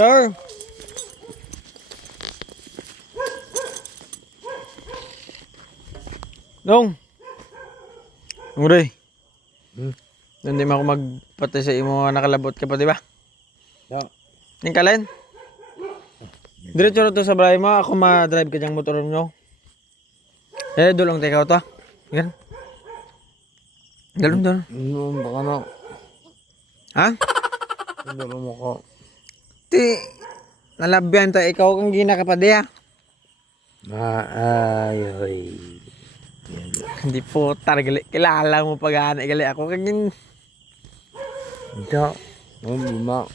Sir. Dong. Umuray. Hindi mo ako magpatay sa imo nakalabot ka pa, di ba? Yeah. Yung kalin? Diretso rin to sa bahay mo. Ako ma-drive ka dyang motor nyo. Dulong teka to. Yan. Dulong. Ano baka na? Ha? Ano mo ko? Ti, nalabyan ta. Ikaw kang ginakapadi ha. Ay. Hindi po gali. Kilala mo pag-aanay gali ako. Kagin. Ito. Lima.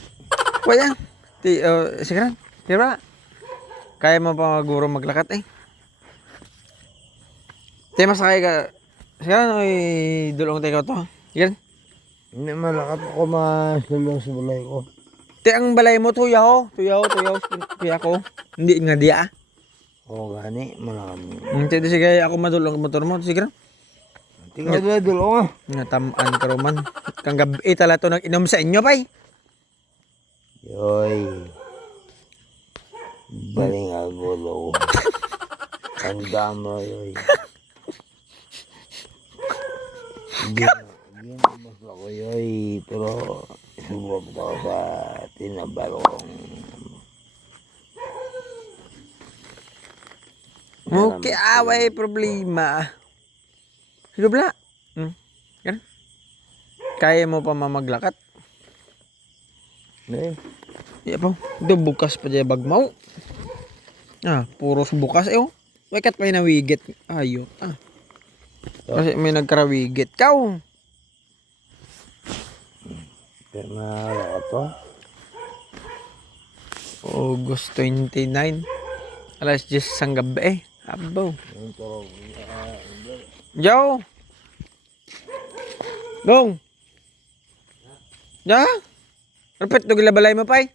Wala. Ti, sige rin. Diba? Kaya mo pa maguro maglakat eh. Ti, masakay ka. Sige rin, dulong teka to. Sige rin. Hindi malakat ako masulong sa balay ko. Ti, ang balay mo, tuyaw ko. Hindi nga di ah. Oo gani, malami. Ti, sige, ako madulong motor mo. Sige rin. Tingnan na dulong ah. Natamaan ka roman. Kang gabi tala to nag-inom sa inyo, pay. Yoy. Baling agulo. Ang damo yoy. Diyan mas ako yoy. Pero subok daw sa tinabalong. Okay, away problema. Sige bla. Yan. Kaya mo pa mamaglakat. Eh. Iya po. Do bukas pa dyan bagmaw. Puros bukas eh oh. Wakat pa yung nawigit. Ayo. Kasi may nagkarawigit. Kaw. Kaya na ito. August 29. Alas 10 sang gabi eh. Abaw. Jow. Gong. Ja. Repet do gilabalay mo pay.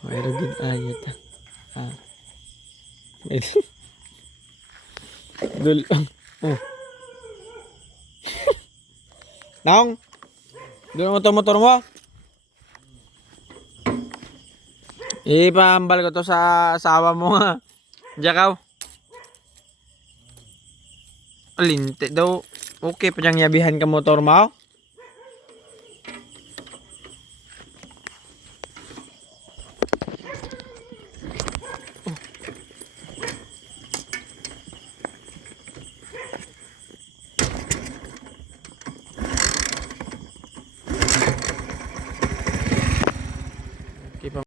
Mayroon din ayat ah. Dul. Naong. Dul motor mo. Ipahambal ko to sa asawa mo nga. Jakaw. Alinte daw. Okay pa diyang yabihan ka motor mo.